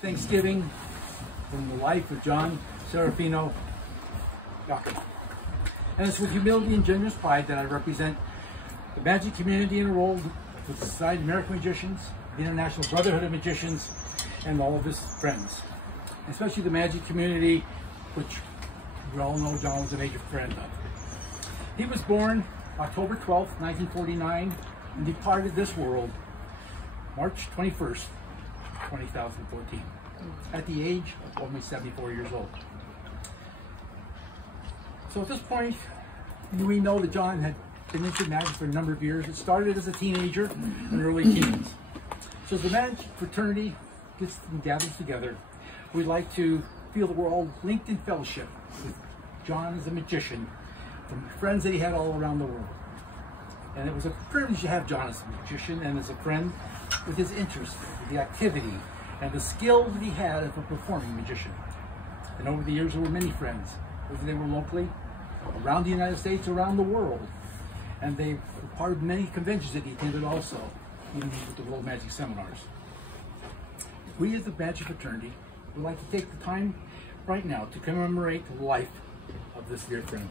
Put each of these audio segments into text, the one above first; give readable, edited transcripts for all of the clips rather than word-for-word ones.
Thanksgiving from the life of John Serafino Iacono. And it's with humility and generous pride that I represent the magic community enrolled with the Society of American Magicians, the International Brotherhood of Magicians, and all of his friends. Especially the magic community, which we all know John was a major friend of. He was born October 12th, 1949, and departed this world March 21st, 2014, at the age of only 74 years old. So at this point, we know that John had been into magic for a number of years. It started as a teenager and early teens. So as the magic fraternity gets and gathers together, we'd like to feel that we're all linked in fellowship with John as a magician, from friends that he had all around the world. And it was a privilege to have John as a magician and as a friend, with his interest, with the activity, and the skill that he had as a performing magician. And over the years, there were many friends, whether they were locally, around the United States, around the world. And they were part of many conventions that he attended also, even with the World Magic Seminars. We as the Magic Fraternity would like to take the time right now to commemorate the life of this dear friend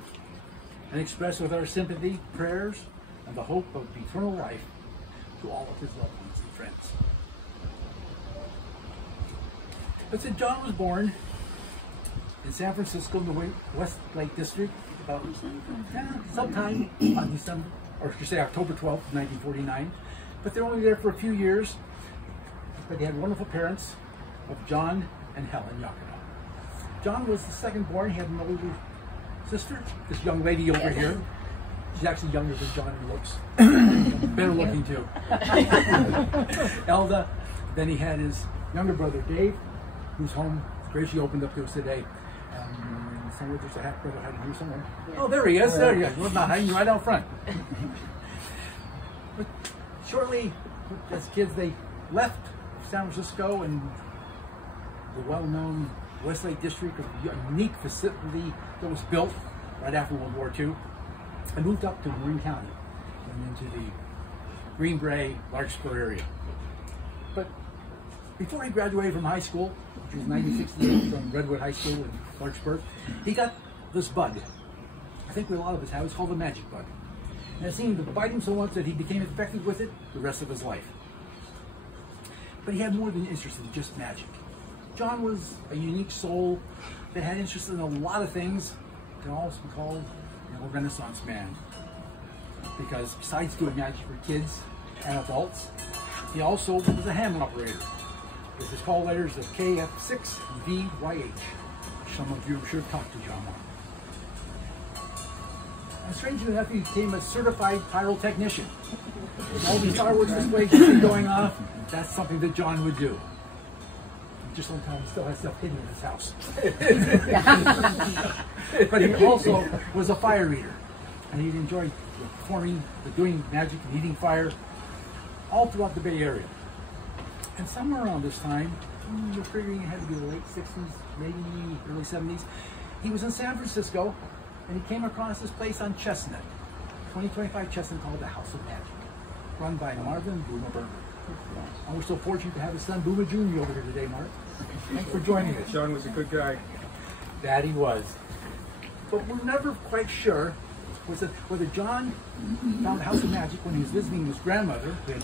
and express with our sympathy, prayers, and the hope of eternal life to all of his loved ones and friends. But since John was born in San Francisco in the West Lake District, about sometime on December, or should I say October 12th, 1949, but they're only there for a few years. But he had wonderful parents of John and Helen Iacono. John was the second born. He had an older sister, this young lady over here. She's actually younger than John in looks. Better looking too. Elda. Then he had his younger brother Dave, who's home. Graciously opened up to us today. Somewhere there's a half brother hiding here somewhere. Oh, there he is. There he is. Well, not hiding, right out front. But shortly, as kids, they left San Francisco and the well-known West Lake District, a unique facility that was built right after World War II, and moved up to Marin County and into the Green Bay, Larkspur area. But before he graduated from high school, which was 1968 from Redwood High School in Larkspur, he got this bug. I think we a lot of us have. It's called the magic bug. And it seemed to bite him so much that he became infected with it the rest of his life. But he had more than interest in just magic. John was a unique soul that had interest in a lot of things. Can also be called a Renaissance man. Because besides doing magic for kids and adults, he also was a ham operator. With his call letters of KF6VYH. Some of you should talk to John on. And strangely enough, he became a certified pyrotechnician. With all these fireworks displays going off, that's something that John would do. He just sometimes still has stuff hidden in his house. But he also was a fire eater. And he enjoyed performing, doing magic and eating fire all throughout the Bay Area. And somewhere around this time, you're figuring it had to be the late 60s, maybe early 70s, he was in San Francisco and he came across this place on Chestnut, 2025 Chestnut, called the House of Magic, run by Marvin Boomer. And we're so fortunate to have his son Boomer Jr. over here today, Mark. Thanks for joining us. John was a good guy. That he was. But we're never quite sure whether John found the House of Magic when he was visiting his grandmother, who had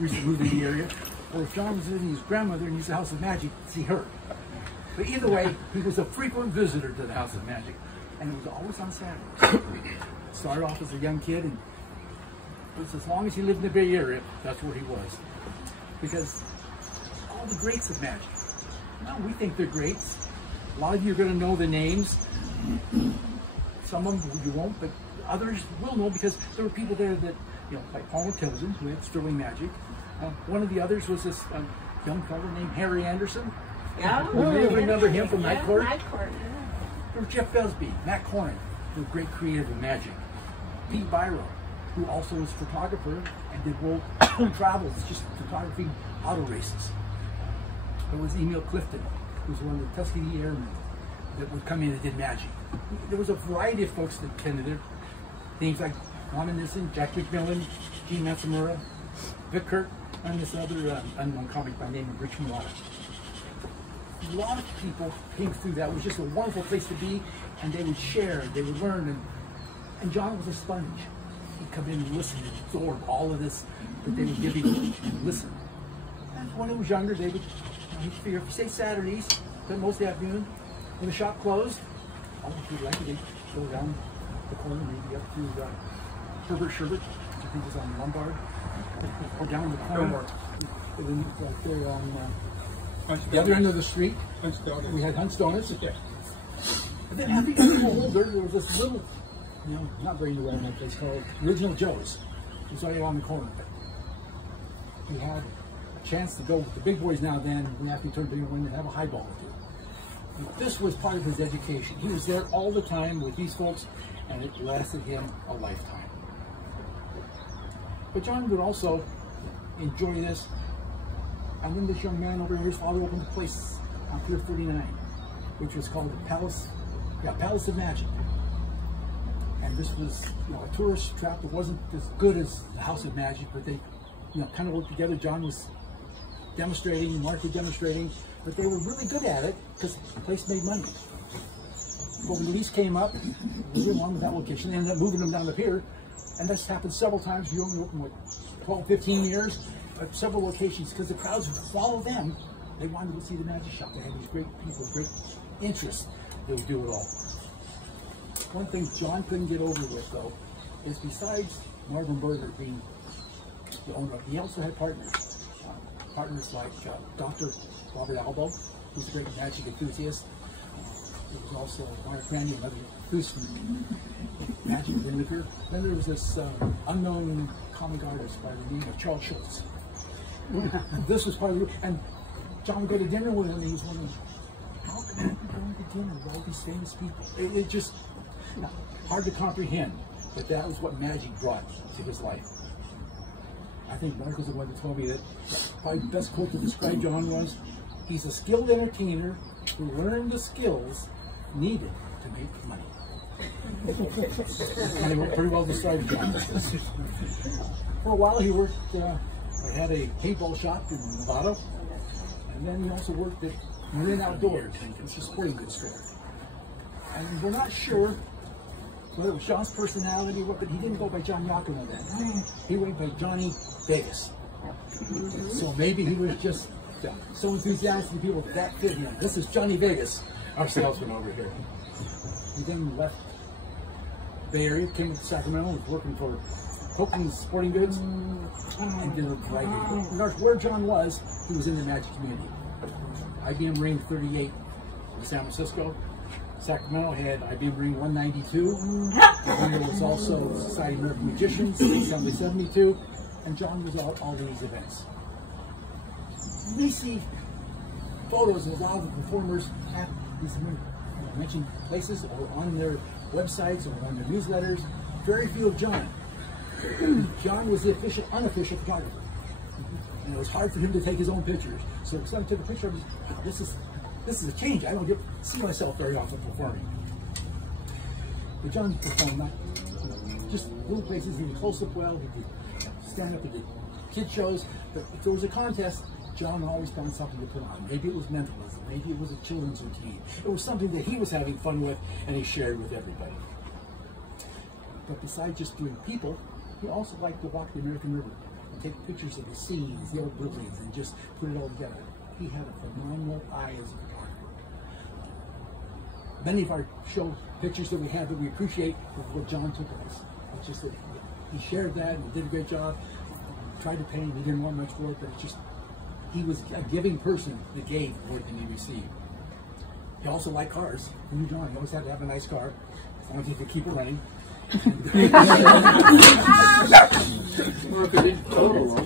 recently moved in the area, or if John was visiting his grandmother and used the House of Magic to see her. But either way, he was a frequent visitor to the House of Magic, and it was always on Saturdays. Started off as a young kid, and as long as he lived in the Bay Area, that's where he was. Because all the greats of magic, now we think they're greats. A lot of you are going to know the names. Some of them you won't, but others will know because there were people there that, like Paul Tilden, who had sterling magic, One of the others was this young fellow named Harry Anderson. Yeah. You may remember him from Night Court. Night Court, There was Jeff Busby, Matt Corrin, who were great creative in magic. Pete Byro, who also was a photographer and did world travels, just photography auto races. There was Emil Clifton, who was one of the Tuskegee Airmen that would come in and did magic. There was a variety of folks that attended it. Names like Norman Nissen, Jack McMillan, Gene Matsumura, Vic Kirk, and this other unknown comic by the name of Rich Mulata. A lot of people came through that. It was just a wonderful place to be, and they would share, they would learn, and John was a sponge. He'd come in and listen and absorb all of this that they would give him and listen. And when he was younger, they would, he'd figure, if you say Saturdays, then most of the afternoon, when the shop closed, if you'd like it, they'd go down the corner, maybe up to Herbert Sherbert, I think was on Lombard, or down the corner. And then right there on the other end of the street, we had Hunt's Donuts. And then after you got a little older, there was this little, not very well-known place called Original Joe's. It was right around the corner. We had a chance to go with the big boys now and then, when after he turned 21, and have a highball with you. And this was part of his education. He was there all the time with these folks, and it lasted him a lifetime. But John would also enjoy this. And then this young man over here, his father opened a place on Pier 39, which was called the Palace of Magic. And this was, a tourist trap that wasn't as good as the House of Magic, but they, kind of worked together. John was demonstrating, Mark was demonstrating, but they were really good at it because the place made money. But when the lease came up, we didn't want them at that location. They ended up moving them down the pier, and that's happened several times. You only open, what, 12, 15 years at several locations because the crowds would follow them. They wanted to go see the magic shop. They had these great people, great interests that would do it all. One thing John couldn't get over with, though, is besides Marvin Berger being the owner, he also had partners. Partners like Dr. Robert Albo, who's a great magic enthusiast. There was also Mark Randy, another enthusiast from magic vinegar. Then there was this unknown comic artist by the name of Charles Schultz. This was part of the, and John would go to dinner with him, and he was wondering, how can I be going to dinner with all these famous people? It just, hard to comprehend, but that was what magic brought to his life. I think Mark was the one that told me that probably the best quote to describe John was, he's a skilled entertainer who learned the skills needed to make money. And pretty well described John. For a while he worked, had a paintball shop in Nevada, and then he also worked at Marin Outdoors, it's a sporting goods store. And we're not sure whether it was John's personality, but he didn't go by John Iacono then. He went by Johnny Vegas. So maybe he was just so enthusiastic to people that fit him. This is Johnny Vegas, our salesman over here. He then left the Bay Area, came to Sacramento, was working for Hopeland's Sporting Goods, and did a variety of things. Regardless where John was, he was in the magic community. IBM Ring 38 in San Francisco. Sacramento had IBM Ring 192. And there was also Society of American Magicians, Assembly 72, and John was at all these events. We see photos of a lot of the performers at these mentioned places or on their websites or on their newsletters. Very few of John. John was the official, unofficial photographer. And it was hard for him to take his own pictures. So if someone took a picture of him, this is a change. I don't get to see myself very often performing. But John performed just little places. He would close up well. He could stand up at the kid shows. But if there was a contest, John always found something to put on. Maybe it was mentalism. Maybe it was a children's routine. It was something that he was having fun with and he shared with everybody. But besides just doing people, he also liked to walk the American River and take pictures of the scenes, the old buildings, and just put it all together. He had a phenomenal eye as a photographer. Many of our show pictures that we have that we appreciate were what John took of us. It's just that he shared that and did a great job. He tried to paint, he didn't want much for it, but it's just, he was a giving person that gave more than he received. He also liked cars. He knew John, he always had to have a nice car, as long as he could keep it running. Or if it didn't total.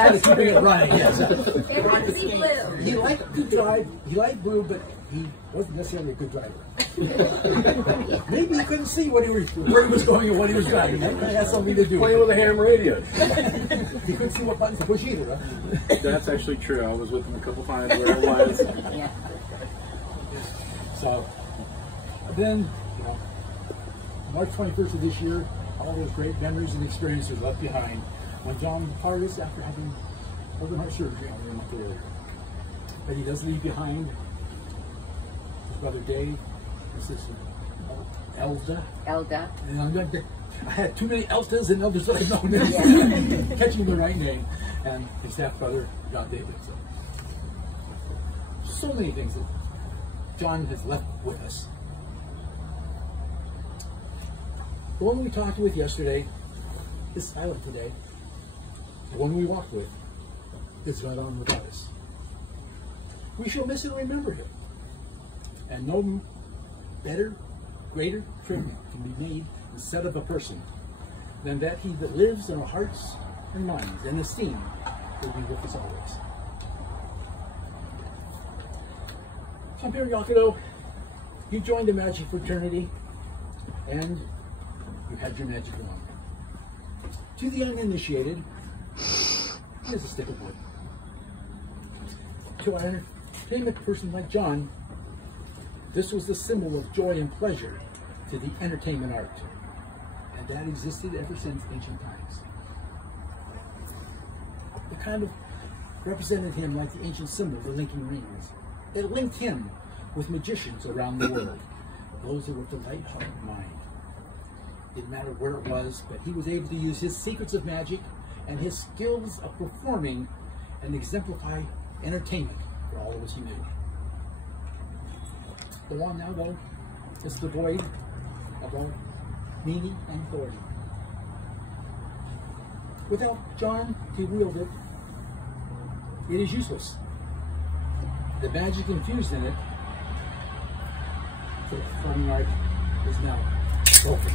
kind of keeping it running. Yes. It had to be blue. He liked to drive. He liked blue, but he wasn't necessarily a good driver. Maybe he couldn't see where he was going and what he was driving. That had something to do with Playing with a ham radio. He couldn't see what buttons to push either. Huh? That's actually true. I was with him a couple times where it was. Yeah. So then, you know, March 21st of this year, all those great memories and experiences left behind when John departed us after having open heart surgery only a month earlier. But he does leave behind his brother Dave, his sister Elda. And I had too many Eldas and Elders that I know now. Catching the right name. And his half brother, John David. So many things that John has left with us. The one we talked with yesterday is silent today. The one we walked with is right on without us. We shall miss and remember him. And no better, greater tribute can be made instead of a person than that he that lives in our hearts and minds and esteem will be with us always. So I'm here, Iacono. You joined the magic fraternity and you had your magic wand. To the uninitiated, here's a stick of wood. To an entertainment person like John, this was the symbol of joy and pleasure to the entertainment art. And that existed ever since ancient times. It kind of represented him like the ancient symbol, the linking rings. It linked him with magicians around the world, those who were of the light-hearted mind. Didn't matter where it was, but he was able to use his secrets of magic and his skills of performing and exemplify entertainment for all of us who knew. The wand now, though, is devoid of all meaning and authority. Without John to wield it, it is useless. The magic infused in it, the performing art, is now broken.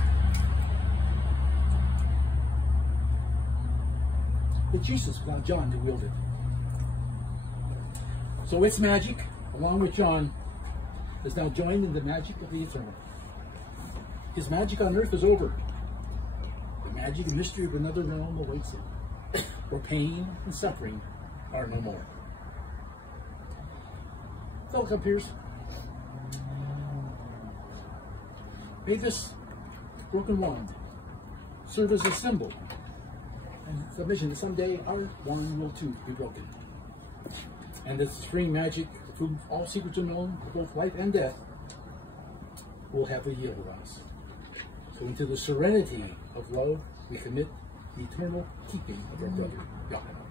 It's useless without John to wield it. So its magic, along with John, is now joined in the magic of the eternal. His magic on earth is over. The magic and mystery of another realm awaits him, where pain and suffering are no more. Fellow compeers, may this broken wand serve as a symbol and submission that someday our wand will too be broken. And this supreme magic, of whom all secrets are known, both life and death, will have a yield of us. So into the serenity of love, we commit the eternal keeping of our brother, Iacono.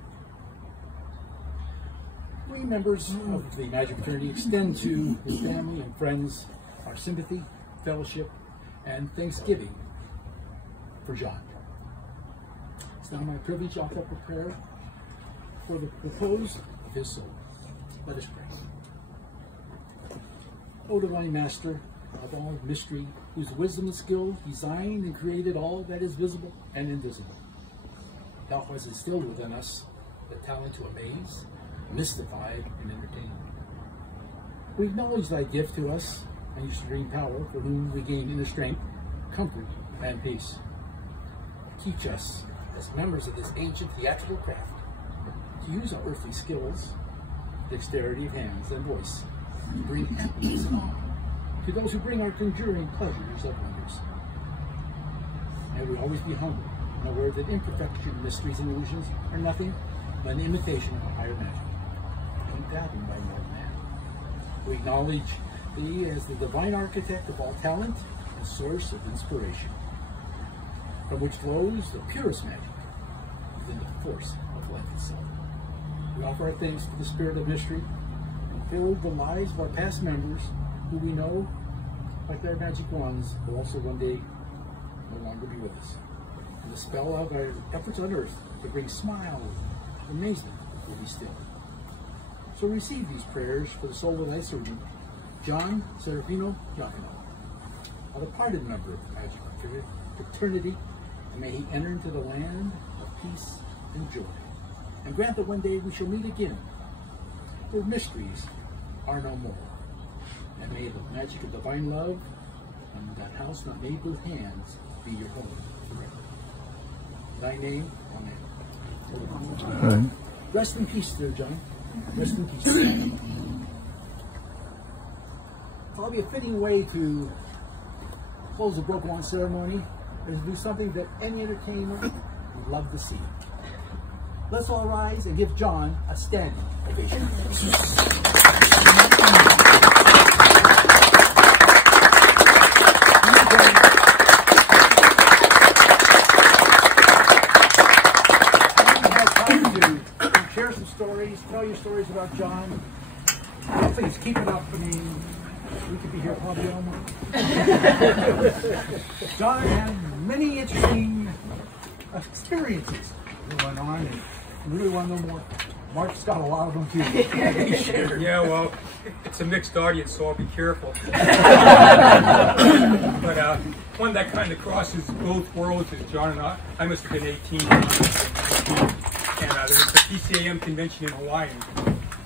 We members of the Magic Fraternity extend to his family and friends our sympathy, fellowship, and thanksgiving for John. It's now my privilege to offer up a prayer for the repose of his soul. Let us pray. O Divine Master of all mystery, whose wisdom and skill designed and created all that is visible and invisible, thou hast instilled within us the talent to amaze, mystify, and entertain. We acknowledge thy gift to us and your supreme power, for whom we gain inner strength, comfort, and peace. Teach us, as members of this ancient theatrical craft, to use our earthly skills, dexterity of hands and voice, to bring happiness and honor to those who bring our conjuring pleasures of wonders. May we always be humble and aware that imperfection, mysteries, and illusions are nothing but an imitation of a higher magic, unfathomed by mortal man. We acknowledge thee as the divine architect of all talent and source of inspiration, from which flows the purest magic within the force of life itself. We offer our thanks to the spirit of mystery and fill the lives of our past members who we know, like their magic wands, will also one day no longer be with us. And the spell of our efforts on earth to bring smiles and amazement will be still. So receive these prayers for the soul of thy servant, John Serafino Iacono, a departed member of the Magic Fraternity, and may he enter into the land of peace and joy. and grant that one day we shall meet again, where mysteries are no more. And may the magic of divine love and that house not made with hands be your home forever. In thy name, amen. Rest in peace, dear John. Rest in peace. Probably a fitting way to close the Broken One ceremony is to do something that any entertainer would love to see. Let's all rise and give John a standing ovation. Share some stories, tell your stories about John. Please keep it up. I mean, we could be here probably all morning. John had many interesting experiences that went on, and you really want to know more. Mark's got a lot of them too. Yeah, well, it's a mixed audience, so I'll be careful. But one that kind of crosses both worlds is John and I must have been 18. And there was a PCAM convention in Hawaii.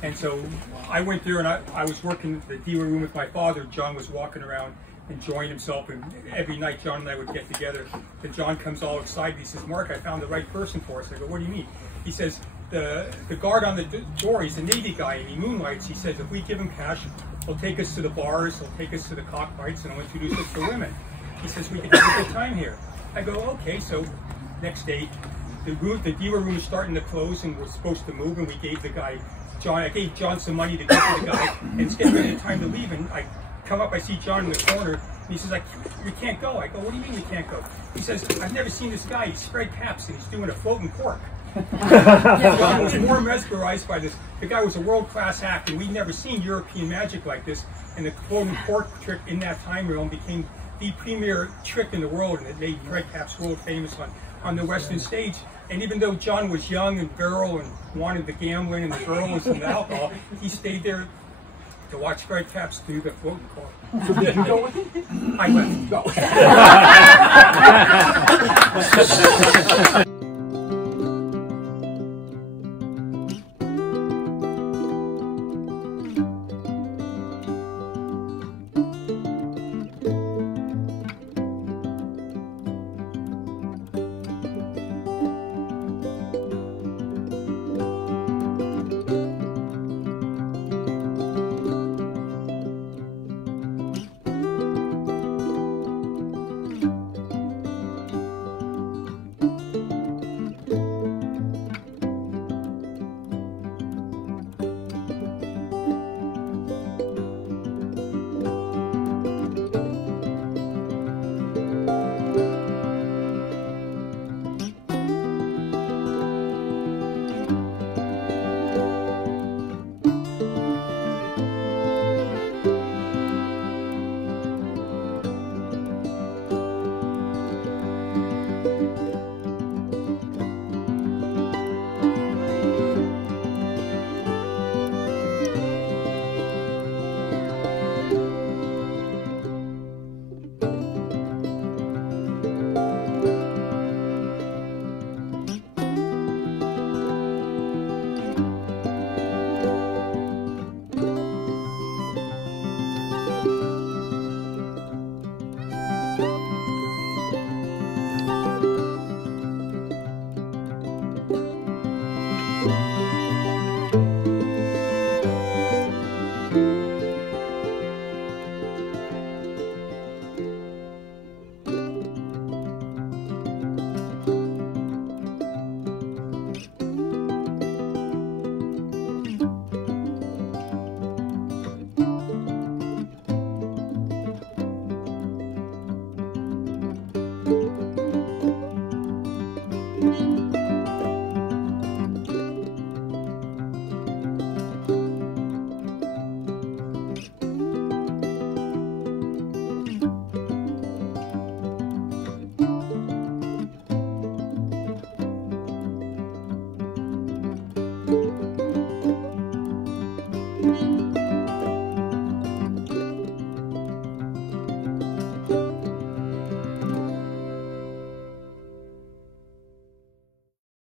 And so I went there, and I was working the dealer room with my father. John was walking around enjoying himself, and every night John and I would get together. And John comes all excited. He says, "Mark, I found the right person for us." I go, "What do you mean?" He says, the guard on the door, he's a Navy guy, and he moonlights. He says, if we give him cash, he'll take us to the bars, he'll take us to the cockfights, and he'll introduce us to women. He says, we can have a good time here. I go, okay. So next day, the dealer room was starting to close, and we're supposed to move, and we gave the guy, John, I gave John some money to give to the guy, and it's getting ready time to leave, and I come up, I see John in the corner, and he says, we can't go. I go, what do you mean we can't go? He says, I've never seen this guy. He's spread caps, and he's doing a floating cork. John was more mesmerized by this. The guy was a world-class act, and we'd never seen European magic like this, and the floating cork trick in that time realm became the premier trick in the world, and it made Red Caps world famous on the Western stage. And even though John was young and virile and wanted the gambling and the girls and the alcohol, he stayed there to watch Red Caps do the floating cork. So did you go with him? I went. Go.